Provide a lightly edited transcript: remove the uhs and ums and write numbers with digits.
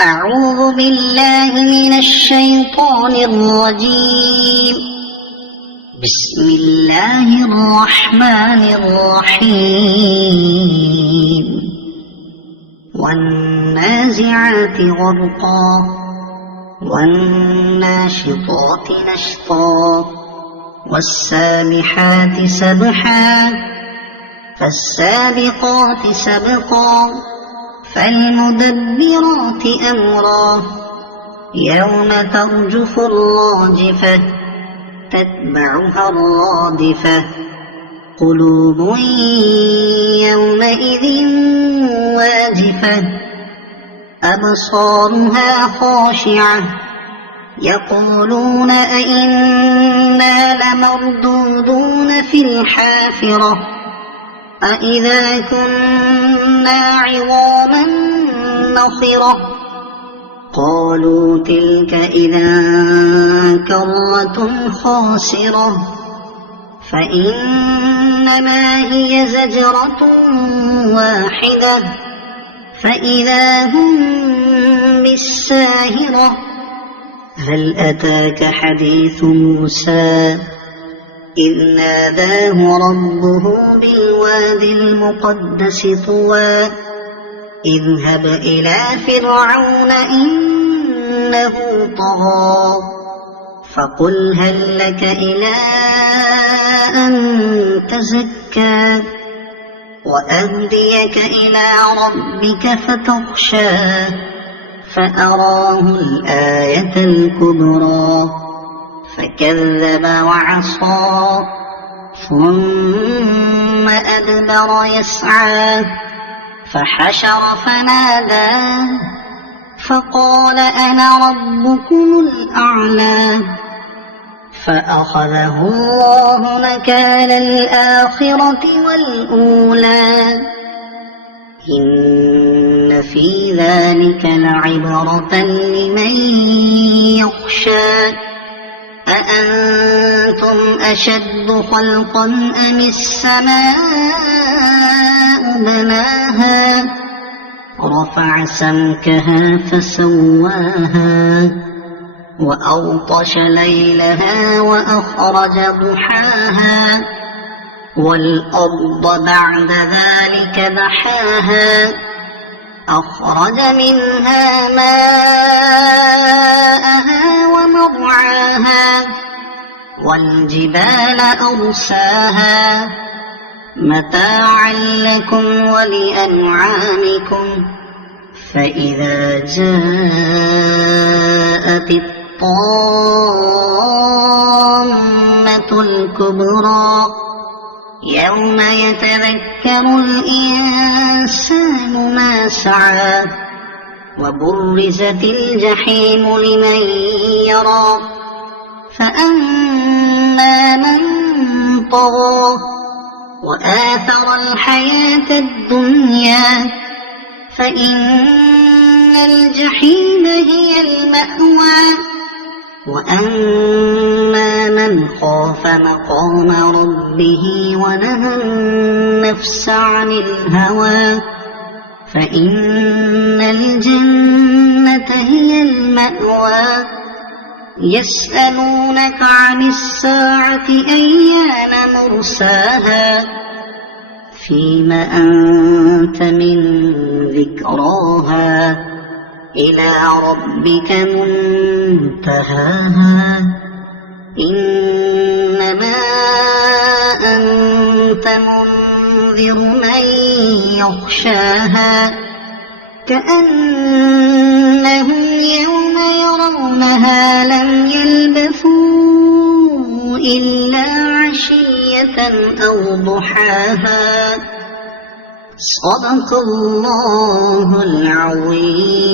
أعوذ بالله من الشيطان الرجيم. بسم الله الرحمن الرحيم. والنازعات غرقا والناشطات نشطا والسابحات سبحا فالسابقات سبقا فالمدبرات أمرا يوم ترجف الراجفة تتبعها الرادفة قلوب يومئذ واجفة أبصارها خاشعة يقولون أئنا لمردودون في الحافرة أئذا كنا عظاما نخرة قالوا تلك إذا كرة خاسرة فإنما هي زجرة واحدة فإذا هم بالساهرة هل أتاك حديث موسى إذ ناداه ربه بالواد المقدس طوى اذهب إلى فرعون إنه طغى فقل هل لك إلى أن تزكى وأهديك إلى ربك فتخشى فأراه الآية الكبرى فكذب وعصى ثم أدبر يسعى فحشر فنادى فقال أنا ربكم الأعلى فأخذه الله نكال الآخرة والأولى إن في ذلك لعبرة لمن يخشى أأنتم أشد خلقا أم السماء بناها رفع سمكها فسواها وأغطش ليلها وأخرج ضحاها والأرض بعد ذلك دحاها أخرج منها ماءها ومرعاها والجبال أرساها متاعا لكم ولأنعامكم فإذا جاءت الطامة الكبرى يوم يتذكر الإنسان ما سعى وبرزت الجحيم لمن يرى فأما من طغى وآثر الحياة الدنيا فإن الجحيم هي المأوى وأما من خاف مقام ربه ونهى النفس عن الهوى فإن الجنة هي المأوى يسألونك عن الساعة أيان مرساها فيم أنت من ذكراها إلى ربك منتهاها إنما أنت منذر من يخشاها كأنهم يوم يرونها لم يلبثوا إلا عشية أو ضحاها صدق الله العظيم.